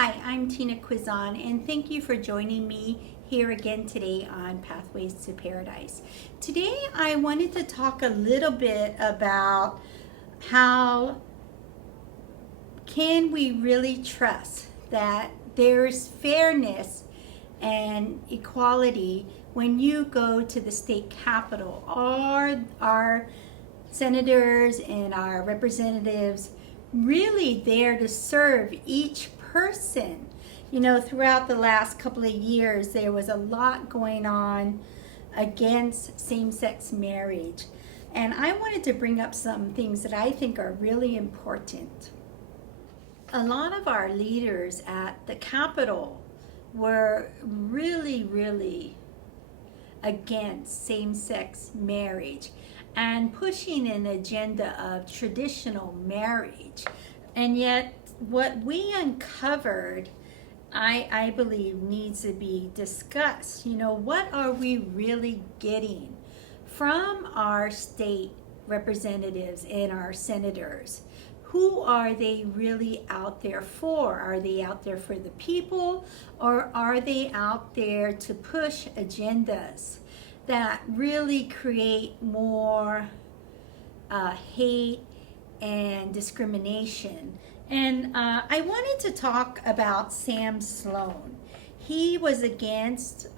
Hi, I'm Tina Quizon, and thank you for joining me here again today on Pathways to Paradise. Today, I wanted to talk a little bit about how can we really trust that there's fairness and equality when you go to the state capitol. Are our senators and our representatives really there to serve each person? You know, throughout the last couple of years, there was a lot going on against same-sex marriage. And I wanted to bring up some things that I think are really important. A lot of our leaders at the Capitol were really against same-sex marriage and pushing an agenda of traditional marriage. And yet what we uncovered, I believe, needs to be discussed. You know, what are we really getting from our state representatives and our senators? Who are they really out there for? Are they out there for the people, or are they out there to push agendas that really create more hate and discrimination? And I wanted to talk about Sam Slom. He was against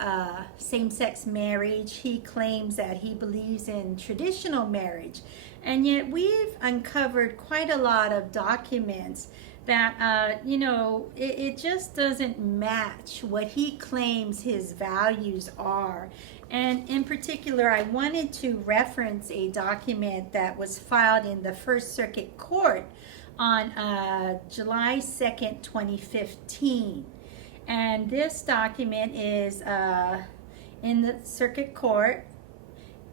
same-sex marriage. He claims that he believes in traditional marriage. And yet we've uncovered quite a lot of documents that, it just doesn't match what he claims his values are. And in particular, I wanted to reference a document that was filed in the First Circuit Court on July 2nd, 2015. And this document is in the Circuit Court,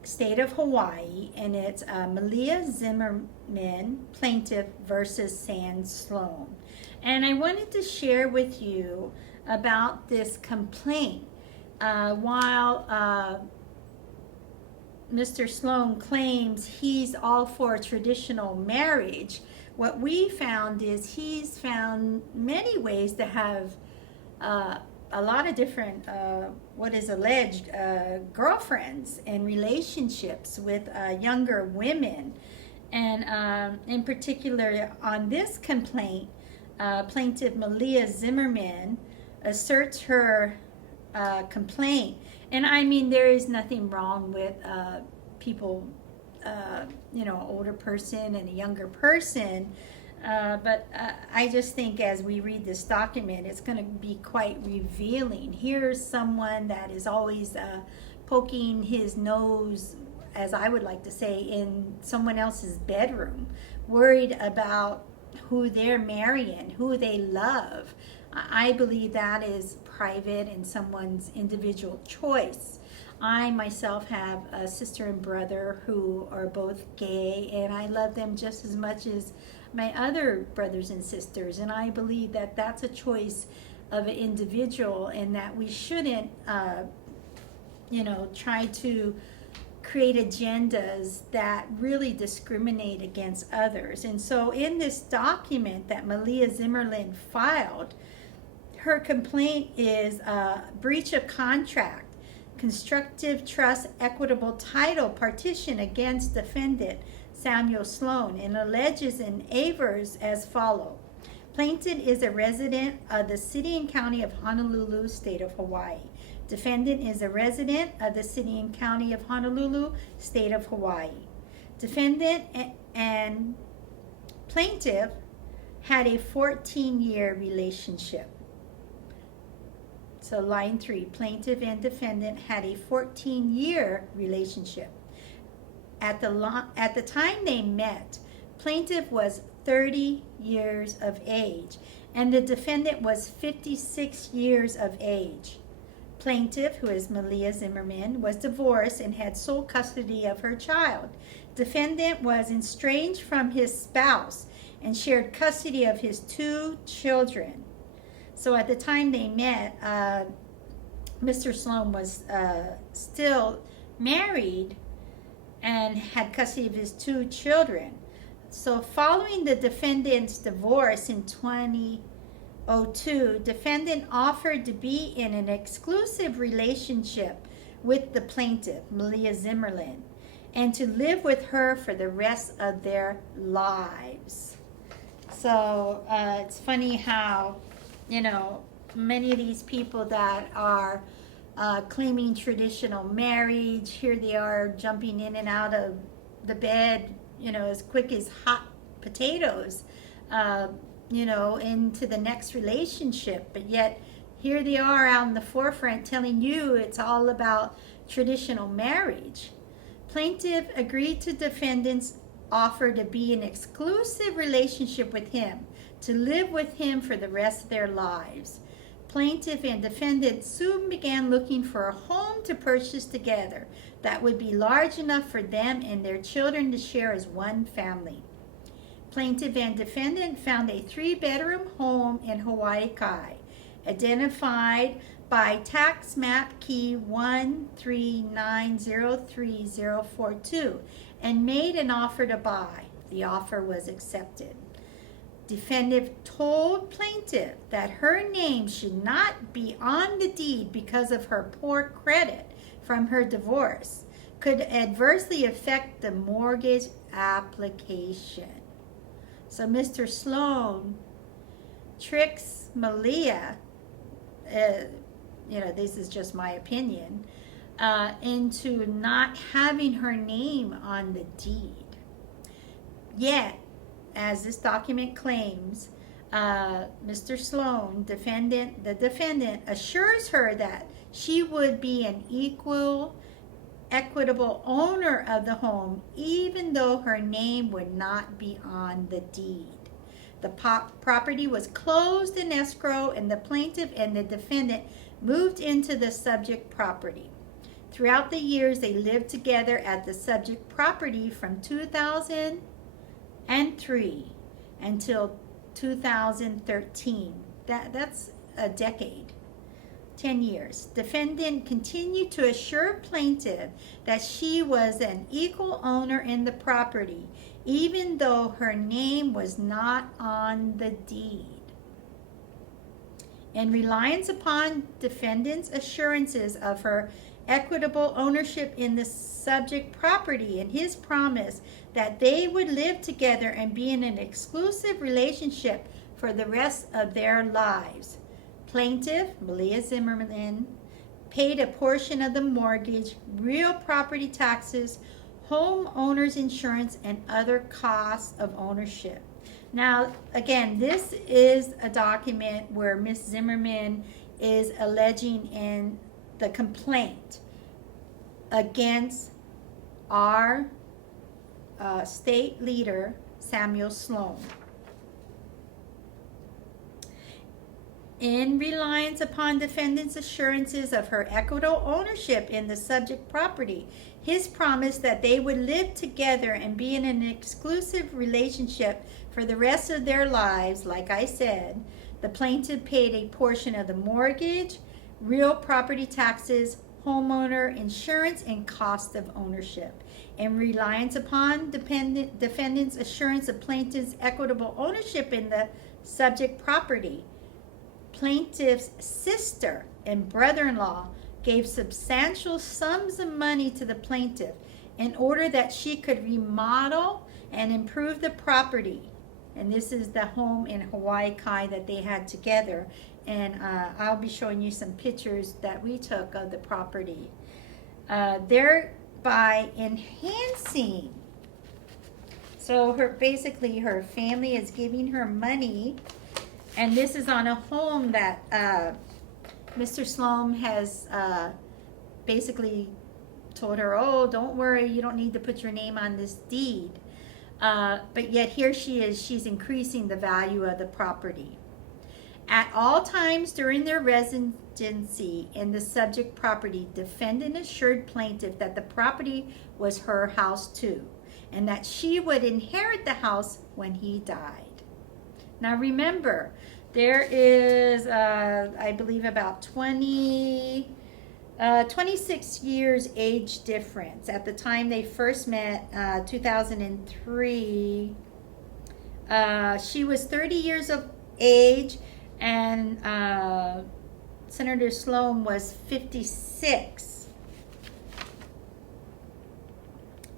State of Hawaii, and it's Malia Zimmerman, plaintiff versus Sam Slom. And I wanted to share with you about this complaint. While Mr. Slom claims he's all for traditional marriage, what we found is he's found many ways to have a lot of different, what is alleged, girlfriends and relationships with younger women. And in particular, on this complaint, plaintiff Malia Zimmerman asserts her complaint. And I mean, there is nothing wrong with people, an older person and a younger person. But I just think as we read this document, it's going to be quite revealing. Here's someone that is always poking his nose, as I would like to say, in someone else's bedroom, worried about who they're marrying, who they love. I believe that is private and someone's individual choice. I myself have a sister and brother who are both gay, and I love them just as much as my other brothers and sisters. And I believe that that's a choice of an individual, and that we shouldn't, try to create agendas that really discriminate against others. And so in this document that Malia Zimmerman filed, her complaint is breach of contract, constructive trust, equitable title partition against defendant Samuel Slom, and alleges and avers as follow. Plaintiff is a resident of the city and county of Honolulu, state of Hawaii. Defendant is a resident of the city and county of Honolulu, state of Hawaii. Defendant and plaintiff had a 14-year relationship. So line 3, plaintiff and defendant had a 14-year relationship. At the time they met, plaintiff was 30 years of age and the defendant was 56 years of age. Plaintiff, who is Malia Zimmerman, was divorced and had sole custody of her child. Defendant was estranged from his spouse and shared custody of his 2 children. So at the time they met, Mr. Slom was still married and had custody of his 2 children. So following the defendant's divorce in 02, defendant offered to be in an exclusive relationship with the plaintiff, Malia Zimmerman, and to live with her for the rest of their lives. So it's funny how, many of these people that are claiming traditional marriage, here they are jumping in and out of the bed, as quick as hot potatoes, into the next relationship. But yet, here they are out in the forefront telling you it's all about traditional marriage. Plaintiff agreed to defendant's offer to be in exclusive relationship with him, to live with him for the rest of their lives. Plaintiff and defendant soon began looking for a home to purchase together that would be large enough for them and their children to share as one family. Plaintiff and defendant found a 3-bedroom home in Hawaii Kai, identified by tax map key 139030042, and made an offer to buy. The offer was accepted. Defendant told plaintiff that her name should not be on the deed because of her poor credit from her divorce could adversely affect the mortgage application. So Mr. Slom tricks Malia, this is just my opinion, into not having her name on the deed. Yet, as this document claims, Mr. Slom, the defendant, assures her that she would be an equitable owner of the home, even though her name would not be on the deed. The property was closed in escrow, and the plaintiff and the defendant moved into the subject property. Throughout the years, they lived together at the subject property from 2003 until 2013. That's a decade. 10 years. Defendant continued to assure plaintiff that she was an equal owner in the property, even though her name was not on the deed. In reliance upon defendant's assurances of her equitable ownership in the subject property and his promise that they would live together and be in an exclusive relationship for the rest of their lives, plaintiff, Malia Zimmerman, paid a portion of the mortgage, real property taxes, homeowner's insurance, and other costs of ownership. Now, again, this is a document where Ms. Zimmerman is alleging in the complaint against our state leader, Samuel Slom. In reliance upon defendant's assurances of her equitable ownership in the subject property, his promise that they would live together and be in an exclusive relationship for the rest of their lives, like I said, the plaintiff paid a portion of the mortgage, real property taxes, homeowner insurance, and cost of ownership. In reliance upon defendant's assurance of plaintiff's equitable ownership in the subject property, plaintiff's sister and brother-in-law gave substantial sums of money to the plaintiff in order that she could remodel and improve the property. And this is the home in Hawaii Kai that they had together. And I'll be showing you some pictures that we took of the property. Thereby enhancing. So basically her family is giving her money. And this is on a home that Mr. Slom has basically told her, oh, don't worry, you don't need to put your name on this deed. But yet here she is, she's increasing the value of the property. At all times during their residency in the subject property, defendant assured plaintiff that the property was her house too, and that she would inherit the house when he died. Now remember, there is, I believe, about 26 years age difference. At the time they first met, 2003, she was 30 years of age. and Senator Slom was 56.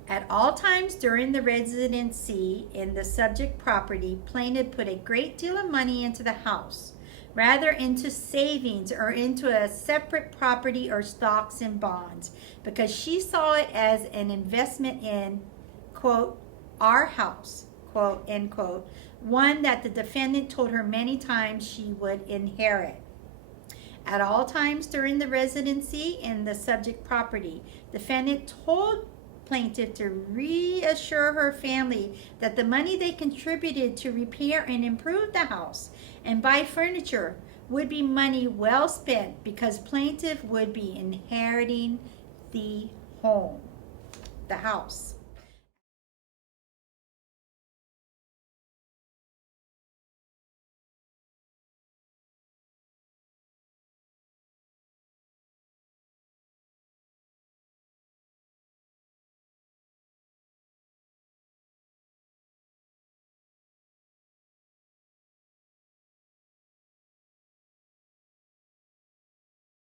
At all times during the residency in the subject property, plaintiff put a great deal of money into the house, rather into savings or into a separate property or stocks and bonds, because she saw it as an investment in, quote, our house, quote, end quote, one that the defendant told her many times she would inherit. At all times during the residency in the subject property, defendant told plaintiff to reassure her family that the money they contributed to repair and improve the house and buy furniture would be money well spent, because plaintiff would be inheriting the home, the house.